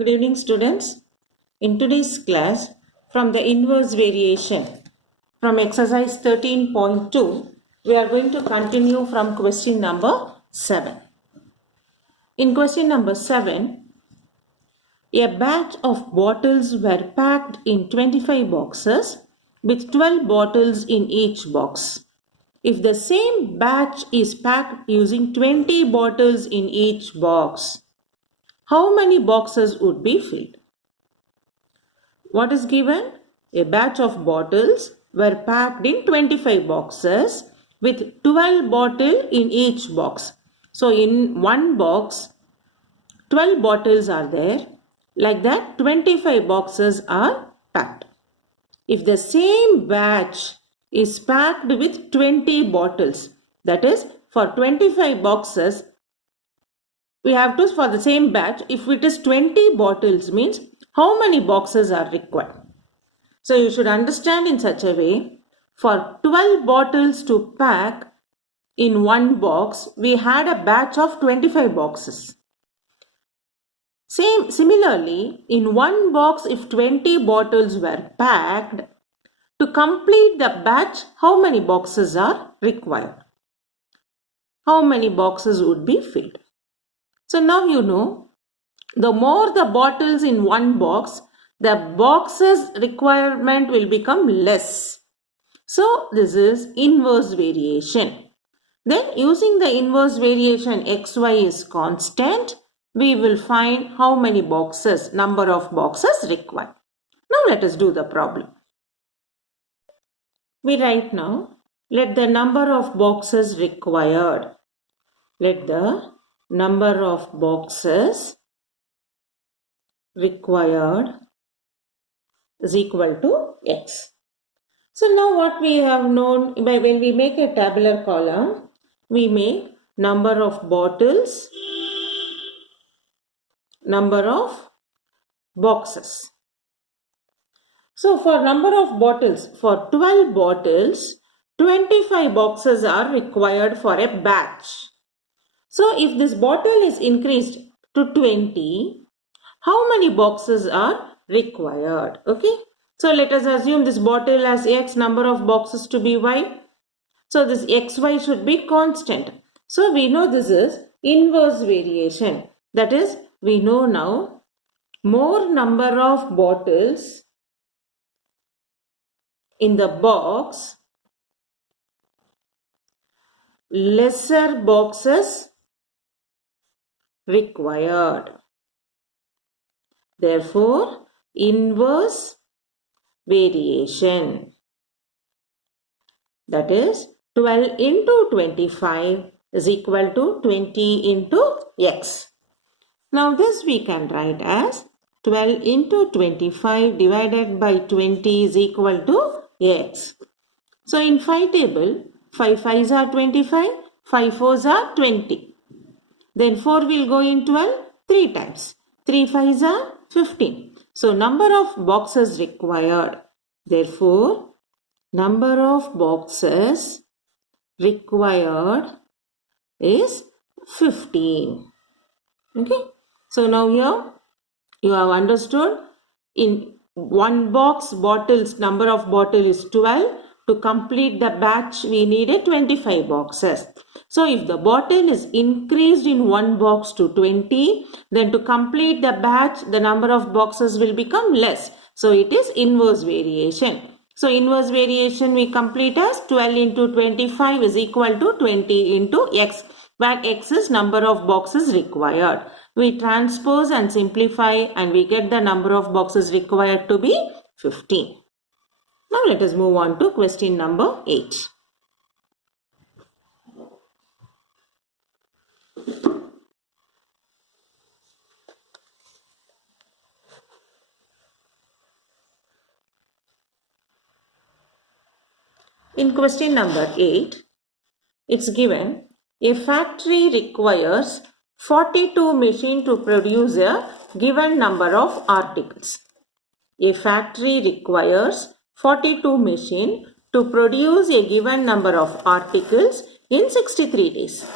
Good evening, students. In today's class, from the inverse variation, from exercise 13.2, we are going to continue from question number 7. In question number 7, a batch of bottles were packed in 25 boxes with 12 bottles in each box. If the same batch is packed using 20 bottles in each box, how many boxes would be filled? What is given? A batch of bottles were packed in 25 boxes with 12 bottles in each box. So in one box, 12 bottles are there. Like that, 25 boxes are packed. If the same batch is packed with 20 bottles, that is for 25 boxes, we have to, for the same batch, if it is 20 bottles means how many boxes are required. So you should understand in such a way, for 12 bottles to pack in one box, we had a batch of 25 boxes. Similarly, in one box, if 20 bottles were packed, to complete the batch, how many boxes are required? How many boxes would be filled? So now you know, the more the bottles in one box, the boxes requirement will become less. So this is inverse variation. Then using the inverse variation xy is constant, we will find how many boxes, number of boxes required. Now let us do the problem. We write now, let the number of boxes required. Let the number of boxes required is equal to x. So now what we have known, when we make a tabular column, we make number of bottles, number of boxes. So for number of bottles, for 12 bottles, 25 boxes are required for a batch. So if this bottle is increased to 20, how many boxes are required? Okay. So let us assume this bottle has x, number of boxes to be y. So this xy should be constant. So we know this is inverse variation. That is, we know now more number of bottles in the box, lesser boxes required. Therefore, inverse variation. That is 12 into 25 is equal to 20 into x. Now this we can write as 12 into 25 divided by 20 is equal to x. So in 5 table, 5 5s are 25, 5 4s are 20. Then 4 will go in 12 3 times. 3 5s are 15. So number of boxes required. Therefore, number of boxes required is 15. Okay. So now here you have understood, in one box bottles, number of bottle is 12. To complete the batch, we needed 25 boxes. So if the bottle is increased in one box to 20, then to complete the batch, the number of boxes will become less. So it is inverse variation. So inverse variation we complete as 12 into 25 is equal to 20 into x, where x is number of boxes required. We transpose and simplify and we get the number of boxes required to be 15. Now let us move on to question number 8. In question number 8, it's given a factory requires 42 machines to produce a given number of articles. A factory requires 42 machines to produce a given number of articles in 63 days.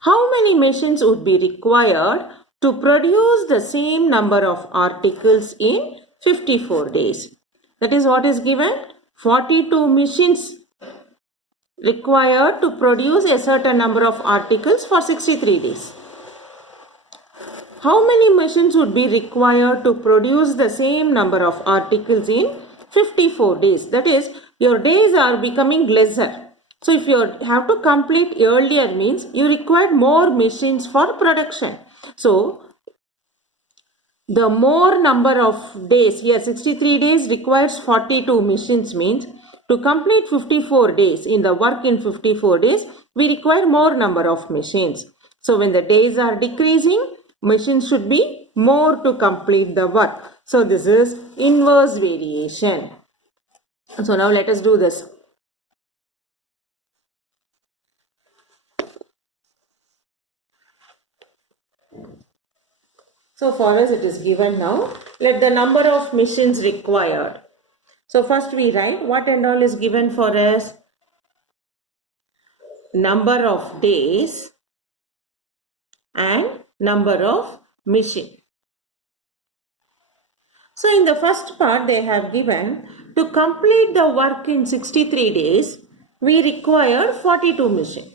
How many machines would be required to produce the same number of articles in 54 days. That is what is given. 42 machines required to produce a certain number of articles for 63 days. How many machines would be required to produce the same number of articles in 54 days? That is, your days are becoming lesser. So if you have to complete earlier means you require more machines for production. So the more number of days, here 63 days requires 42 machines means to complete 54 days, in the work in 54 days, we require more number of machines. So when the days are decreasing, machines should be more to complete the work. So this is inverse variation. So now let us do this. So for us it is given now. Let the number of machines required. So first we write what and all is given for us. Number of days and number of machine. So in the first part they have given to complete the work in 63 days we require 42 machines.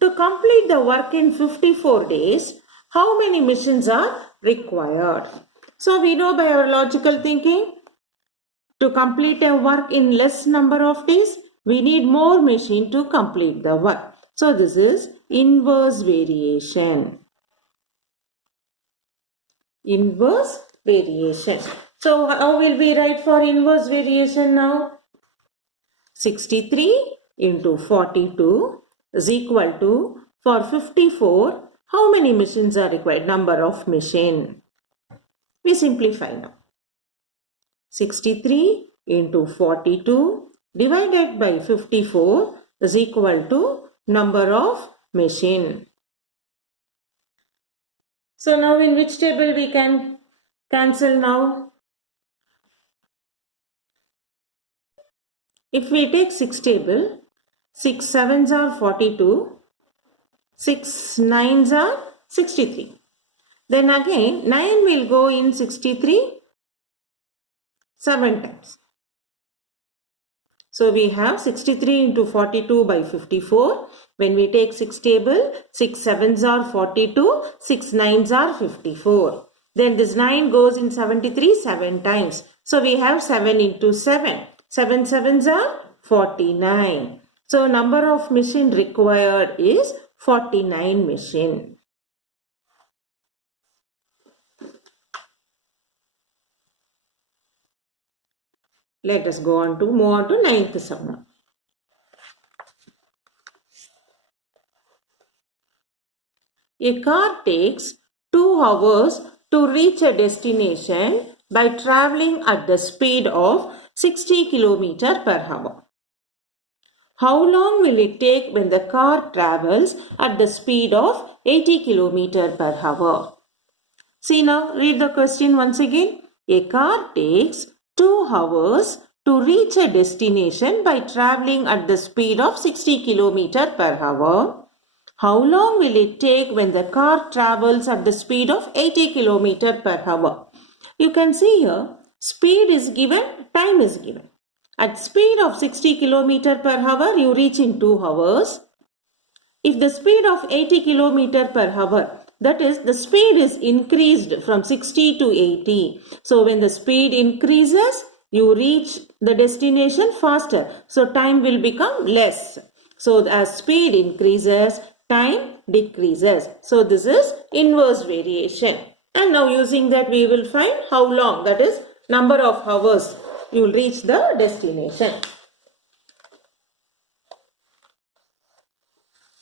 To complete the work in 54 days, how many machines are required? So we know by our logical thinking, to complete a work in less number of days, we need more machine to complete the work. So this is inverse variation. Inverse variation. So how will we write for inverse variation now? 63 into 42 is equal to, for 54, how many machines are required? Number of machine. We simplify now. 63 into 42 divided by 54 is equal to number of machine. So now in which table we can cancel now? If we take 6 table, 6 sevens are 42, 6 nines are 63. Then again 9 will go in 63 7 times. So we have 63 into 42 by 54. When we take 6 table, 6 sevens are 42, 6 nines are 54. Then this 9 goes in 73 7 times. So we have 7 into 7. 7 sevens are 49. So number of machine required is 49 machine. Let us move on to 9th sum now. A car takes 2 hours to reach a destination by traveling at the speed of 60 km per hour. How long will it take when the car travels at the speed of 80 km per hour? See now, read the question once again. A car takes 2 hours to reach a destination by traveling at the speed of 60 km per hour. How long will it take when the car travels at the speed of 80 km per hour? You can see here, speed is given, time is given. At speed of 60 km per hour, you reach in 2 hours. If the speed of 80 km per hour, that is, the speed is increased from 60 to 80. So when the speed increases, you reach the destination faster. So time will become less. So as speed increases, time decreases. So this is inverse variation. And now using that we will find how long, that is number of hours you will reach the destination.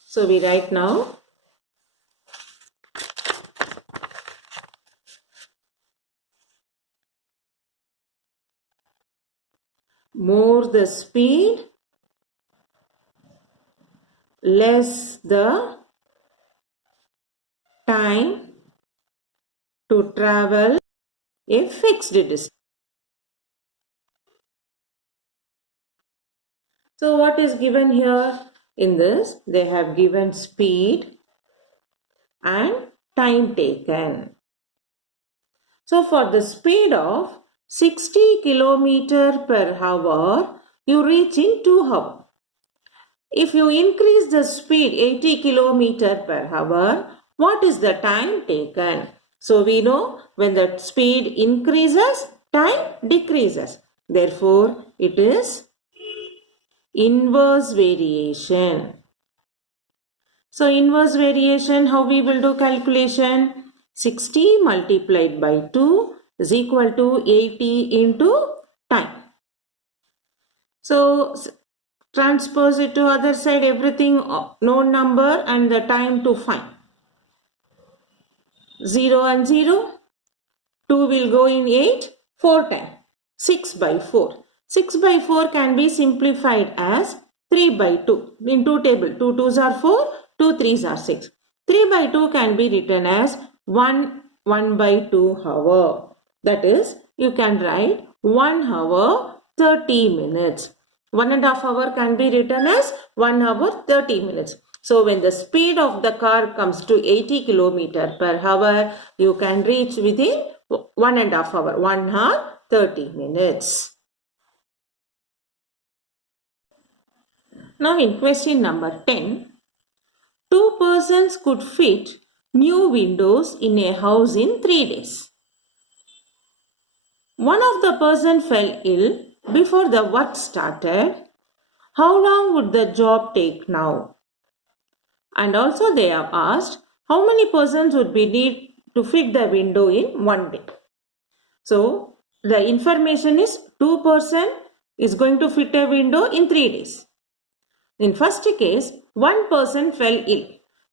So we write now. More the speed, less the time to travel a fixed distance. So what is given here? In this, they have given speed and time taken. So for the speed of 60 km per hour, you reach in 2 hours. If you increase the speed 80 km per hour, what is the time taken? So we know when the speed increases, time decreases. Therefore, it is inverse variation. So inverse variation, how we will do calculation? 60 multiplied by 2 is equal to 80 into time. So transpose it to other side, everything known number and the time to find. 0 and 0. 2 will go in 8, 4 times. 6 by 4. 6 by 4 can be simplified as 3 by 2. In 2 table, 2 2s are 4, 2 3s are 6. 3 by 2 can be written as 1 by 2 hour. That is, you can write 1 hour 30 minutes. 1.5 hour can be written as 1 hour 30 minutes. So when the speed of the car comes to 80 km per hour, you can reach within 1.5 hour, 1 hour 30 minutes. Now in question number 10, 2 persons could fit new windows in a house in 3 days. One of the person fell ill before the work started. How long would the job take now? And also they have asked how many persons would be need to fit the window in 1 day. So the information is 2 person is going to fit a window in 3 days. In first case, 1 person fell ill.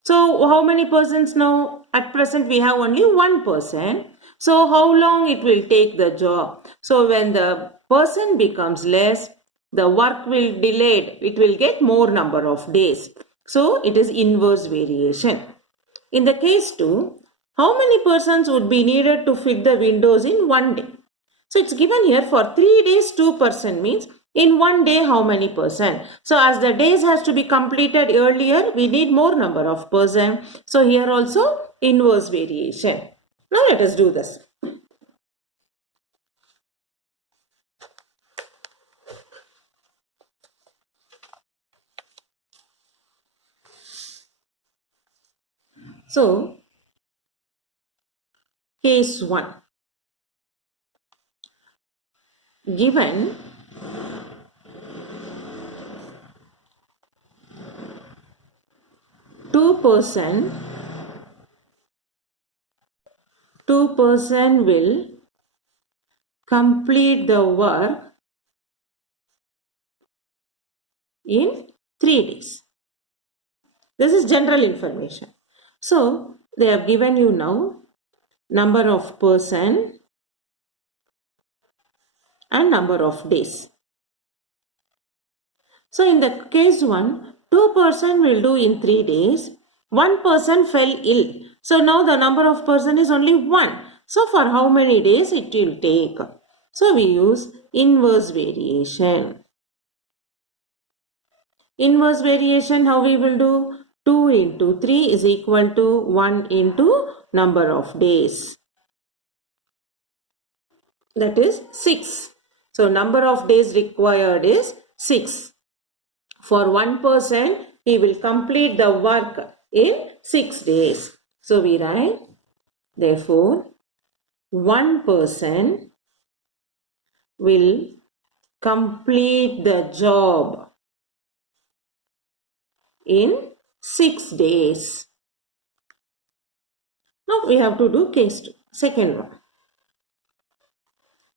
So how many persons now? At present we have only 1 person. So how long it will take the job? So when the person becomes less, the work will delayed. It will get more number of days. So it is inverse variation. In the case 2, how many persons would be needed to fit the windows in 1 day? So it's given here for 3 days 2 person means in 1 day how many person? So as the days has to be completed earlier, we need more number of person. So here also inverse variation. Now let us do this. So case 1. Given 2 person will complete the work in 3 days. This is general information. So they have given you now number of person and number of days. So in the case 1, 2 person will do in 3 days. 1 person fell ill. So now the number of person is only 1. So for how many days it will take? So we use inverse variation. Inverse variation, how we will do? 2 into 3 is equal to 1 into number of days. That is 6. So number of days required is 6. For 1 person, he will complete the work in 6 days. So we write, therefore, 1 person will complete the job in 6 days. Now we have to do case 2, second one.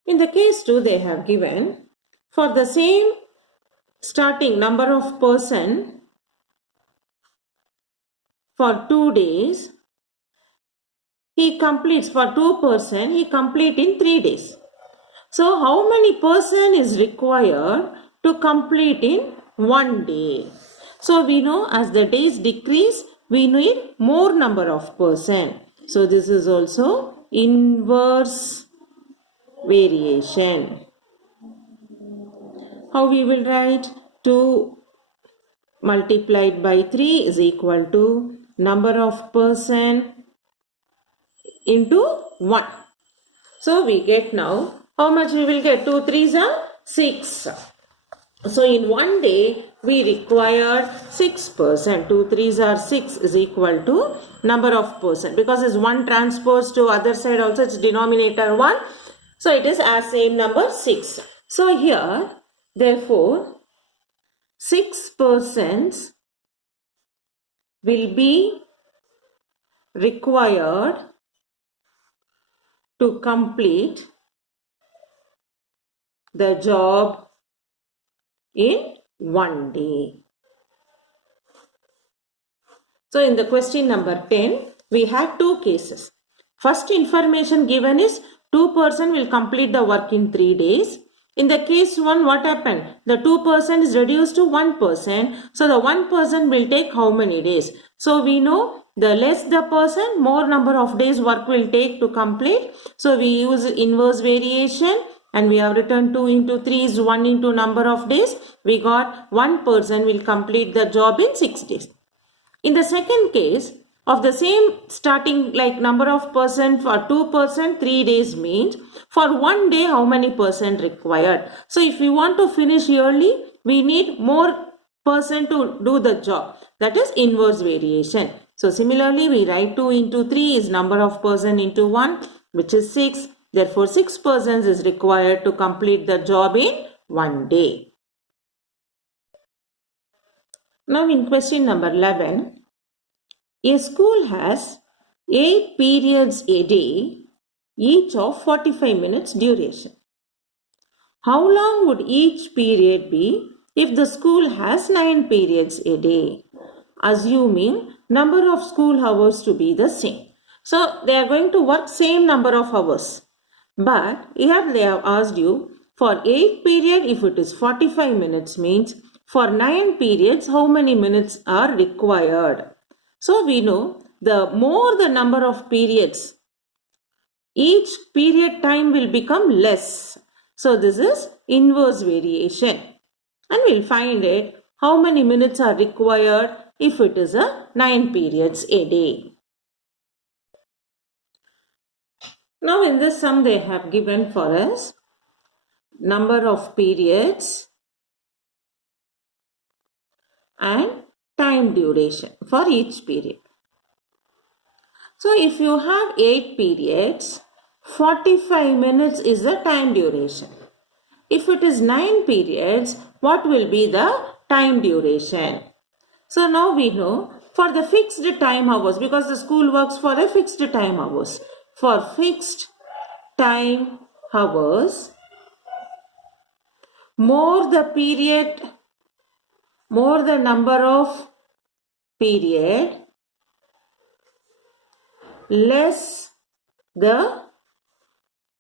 In the case 2, they have given for the same starting number of person for 2 days, he completes for 2 person, he complete in 3 days. So how many person is required to complete in 1 day? So we know as the days decrease, we need more number of person. So this is also inverse variation. How we will write? 2 multiplied by 3 is equal to number of person into 1. So we get now, how much we will get? 2 3s are 6. So in one day, we require 6%. 2 3s are 6 is equal to number of percent. Because it's 1 transposed to other side also, it's denominator 1. So it is as same number 6. So here, therefore, 6% will be required to complete the job in one day. So in the question number 10, we have two cases. First information given is 2% will complete the work in 3 days. In the case 1, what happened? The 2% is reduced to 1%. So the 1% will take how many days? So we know the less the percent, more number of days work will take to complete. So we use inverse variation. And we have written 2 into 3 is 1 into number of days. We got 1% will complete the job in 6 days. In the second case, of the same starting like number of percent for 2%, 3 days means for 1 day how many percent required. So if we want to finish early, we need more percent to do the job. That is inverse variation. So similarly, we write 2 into 3 is number of percent into 1, which is 6. Therefore, 6% is required to complete the job in 1 day. Now in question number 11, a school has 8 periods a day, each of 45 minutes duration. How long would each period be if the school has 9 periods a day? Assuming number of school hours to be the same. So they are going to work same number of hours. But here they have asked you for 8 period, if it is 45 minutes means for 9 periods how many minutes are required. So we know the more the number of periods, each period time will become less. So this is inverse variation. And we'll find it how many minutes are required if it is a 9 periods a day. Now in this sum they have given for us number of periods and time duration for each period. So if you have 8 periods, 45 minutes is the time duration. If it is 9 periods, what will be the time duration? So now we know for the fixed time hours, because the school works for a fixed time hours. For fixed time hours, more the period, more the number of period, less the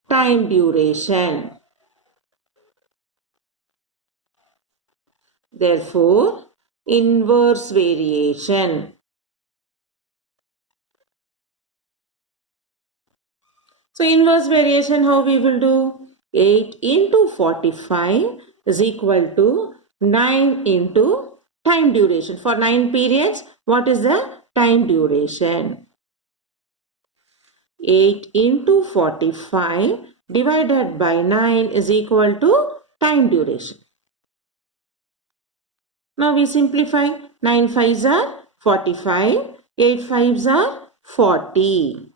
time duration. Therefore, inverse variation. So inverse variation, how we will do? 8 into 45 is equal to 9 into time duration. For 9 periods, what is the time duration? 8 into 45 divided by 9 is equal to time duration. Now we simplify. 9 5s are 45, 8 5s are 40.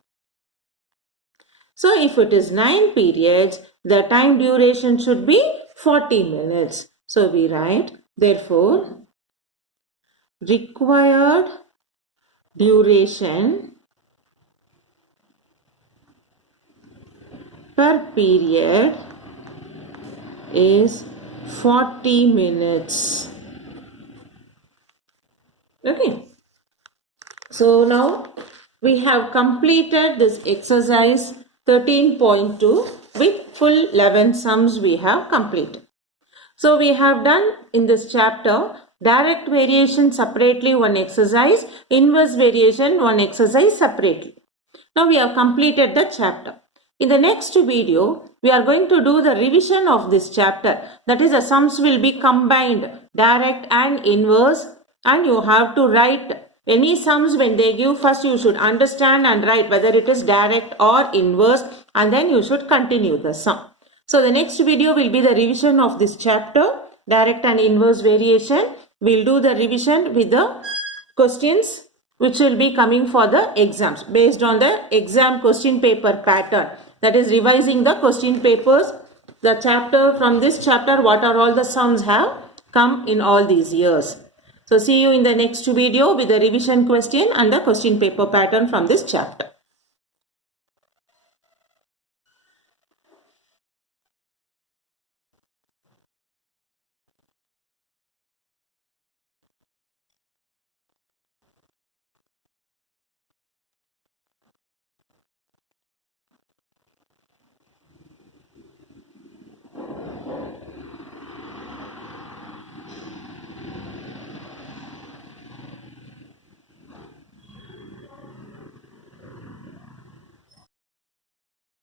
So if it is 9 periods, the time duration should be 40 minutes. So we write, therefore, required duration per period is 40 minutes. Okay. So now we have completed this exercise 13.2 with full 11 sums we have completed. So we have done in this chapter direct variation separately one exercise, inverse variation one exercise separately. Now we have completed the chapter. In the next video, we are going to do the revision of this chapter. That is, the sums will be combined, direct and inverse, and you have to write Any sums when they give, first you should understand and write whether it is direct or inverse, and then you should continue the sum. So the next video will be the revision of this chapter, direct and inverse variation. We'll do the revision with the questions which will be coming for the exams based on the exam question paper pattern. That is revising the question papers, the chapter from this chapter, what are all the sums have come in all these years. So see you in the next video with the revision question and the question paper pattern from this chapter.